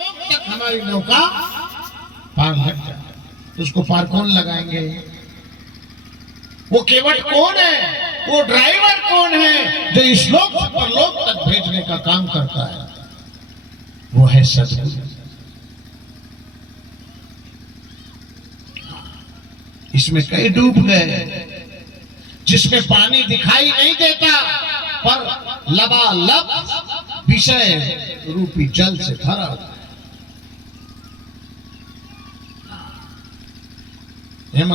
तक हमारी नौका पार लग जाए, तो उसको पार कौन लगाएंगे? वो केवट कौन है? वो ड्राइवर कौन है जो इस लोक से परलोक तक भेजने का काम करता है? वो है सतगुरु। इसमें कई डूब गए, जिसमें पानी दिखाई नहीं देता पर लबालब विषय रूपी जल से भरा हुआ है।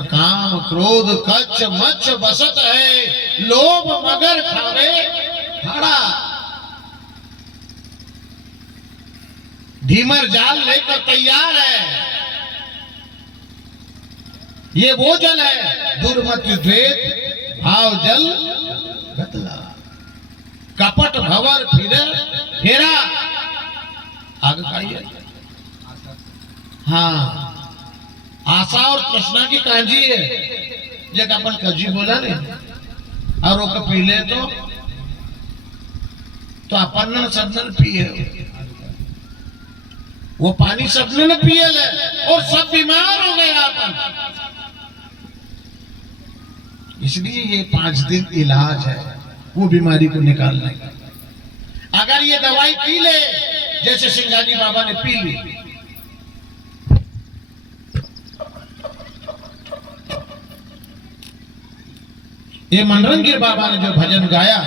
काम क्रोध कच्छ मच्छ बसत है, लोभ मगर खावे भाड़ा। धीमर जाल लेकर तैयार है, ये वो जल है दुर्मत द्वेष भाव जल गतला। कपट भवर फिरे फेरा आगे खाइए। हाँ, आशा और कृष्णा की कांजी है, जब अपन कजी बोला ने और वो पी ले तो अपन सबने पिए, वो पानी सबने पिए ले और सब बीमार हो गए अपन। इसलिए ये 5 दिन इलाज है वो बीमारी को निकालने का। अगर ये दवाई पी ले जैसे सिंगाजी बाबा ने पी ली, ये मनरंगीर बाबा ने जो भजन गाया,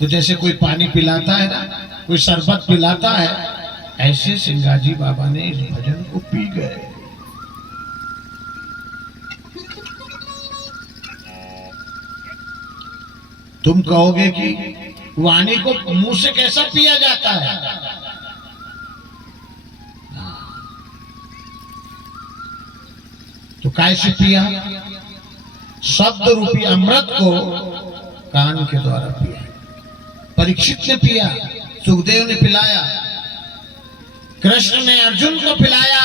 तो जैसे कोई पानी पिलाता है ना, कोई शरबत पिलाता है, ऐसे सिंगाजी बाबा ने इस भजन को पी गए। तुम कहोगे कि वाणी को मुंह से कैसा पिया जाता है? तो कैसे पिया? शब्द रूपी अमृत को कान के द्वारा पिया। परीक्षित ने पिया, सुखदेव ने पिलाया, कृष्ण ने अर्जुन को पिलाया,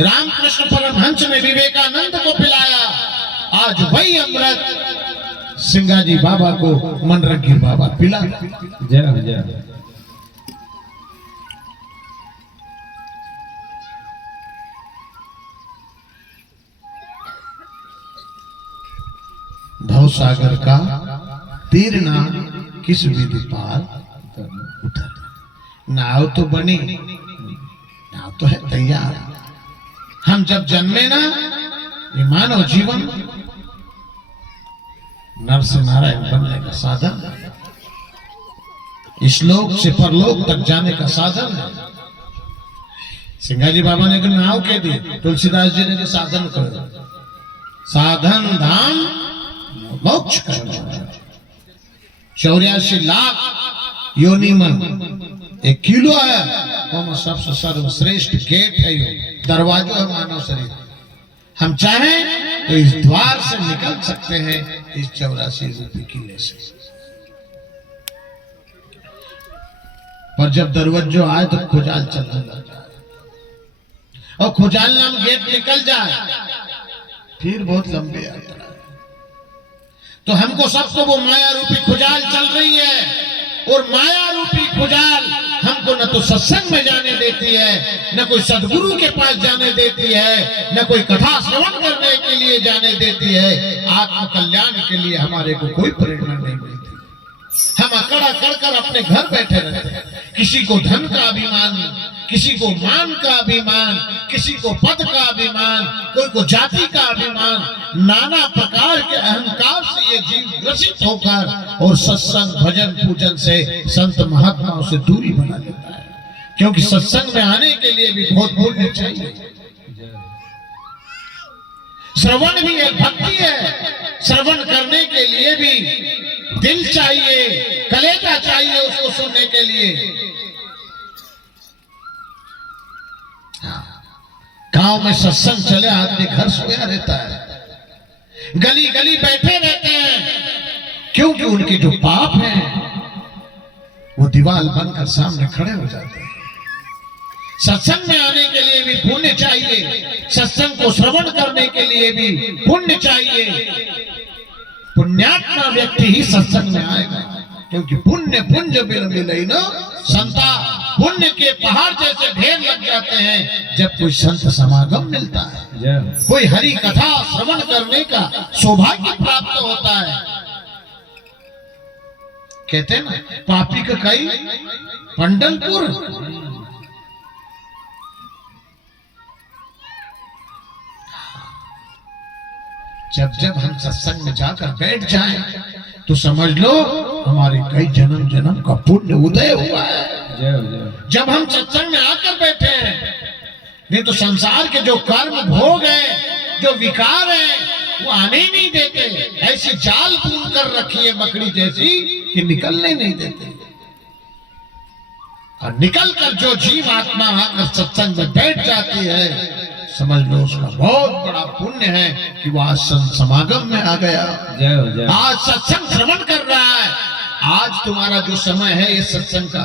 रामकृष्ण परमहंस ने विवेकानंद को पिलाया। आज वही अमृत सिंगाजी बाबा को मनरंगीर बाबा पिला। जय जय। भव सागर का तीर ना किस विधि पार उतर। नाव तो बनी, नाव तो है तैयार। हम जब जन्मे ना, ये मानव जीवन नर से नारायण बनने का साधन, इस लोक से परलोक तक जाने का साधन है। सिंगाजी बाबा ने नाव कह दी, तुलसीदास जी ने साधन कर, साधन धाम मोक्ष करना। 84 लाख योनि मन 1 किलो है, वो सबसे सर्वश्रेष्ठ गेट है, ये दरवाजा है मानव शरीर। हम चाहें तो इस द्वार से निकल सकते हैं, इस 84 रूपी किले से। पर जब दरवाजा आए तो खुजाल चलने लग जाए, और खुजाल नाम गेट निकल जाए, फिर बहुत लंबी यात्रा है। तो हमको सबको वो माया रूपी खुजाल चल रही है, और माया रूपी खुजाल हमको न तो सत्संग में जाने देती है, न कोई सदगुरु के पास जाने देती है, न कोई कथा श्रवण करने के लिए जाने देती है। आत्म कल्याण के लिए हमारे को कोई प्रेरणा नहीं मिलती। हम अकड़ अकड़ कर अपने घर बैठे रहते हैं। किसी को धन का अभिमान, किसी को मान का अभिमान, किसी को पद का अभिमान, कोई को जाति का अभिमान, नाना प्रकार के अहंकार से ये जीव ग्रसित होकर और सत्संग भजन पूजन से संत महात्माओं से दूरी बना लेता है। क्योंकि सत्संग में आने के लिए भी बहुत पुण्य चाहिए, श्रवण भी एक भक्ति है। श्रवण करने के लिए भी दिल चाहिए, कलेजा चाहिए उसको सुनने के लिए। गांव में सत्संग चले, आदमी घर सोया रहता है, गली गली बैठे रहते हैं, क्योंकि उनके जो पाप हैं वो दीवार बनकर सामने खड़े हो जाते हैं। सत्संग में आने के लिए भी पुण्य चाहिए, सत्संग को श्रवण करने के लिए भी पुण्य चाहिए। पुण्यात्मा व्यक्ति ही सत्संग में आएगा, क्योंकि पुण्य पुंज बिन मिले न संता, पुण्य के पहाड़ जैसे ढेर लग जाते हैं जब कोई संत समागम मिलता है, कोई हरि कथा श्रवण करने का सौभाग्य प्राप्त होता है। कहते हैं ना, पापी का कई पंडलपुर। जब जब हम सत्संग में जाकर बैठ जाएं तो समझ लो हमारे कई जन्म जन्म का पुण्य उदय हुआ है। जब हम सत्संग में आकर बैठे हैं, नहीं तो संसार के जो कर्म भोग है, जो विकार है, वो आने ही नहीं देते। ऐसी जाल बुन कर रखी है मकड़ी जैसी कि निकलने नहीं देते। और निकल कर जो जीव आत्मा आकर सत्संग में बैठ जाती है, समझ लो उसका बहुत बड़ा पुण्य है कि वो आज समागम में आ गया, आज सत्संग श्रवण कर रहा है। आज तुम्हारा जो समय है ये सत्संग का,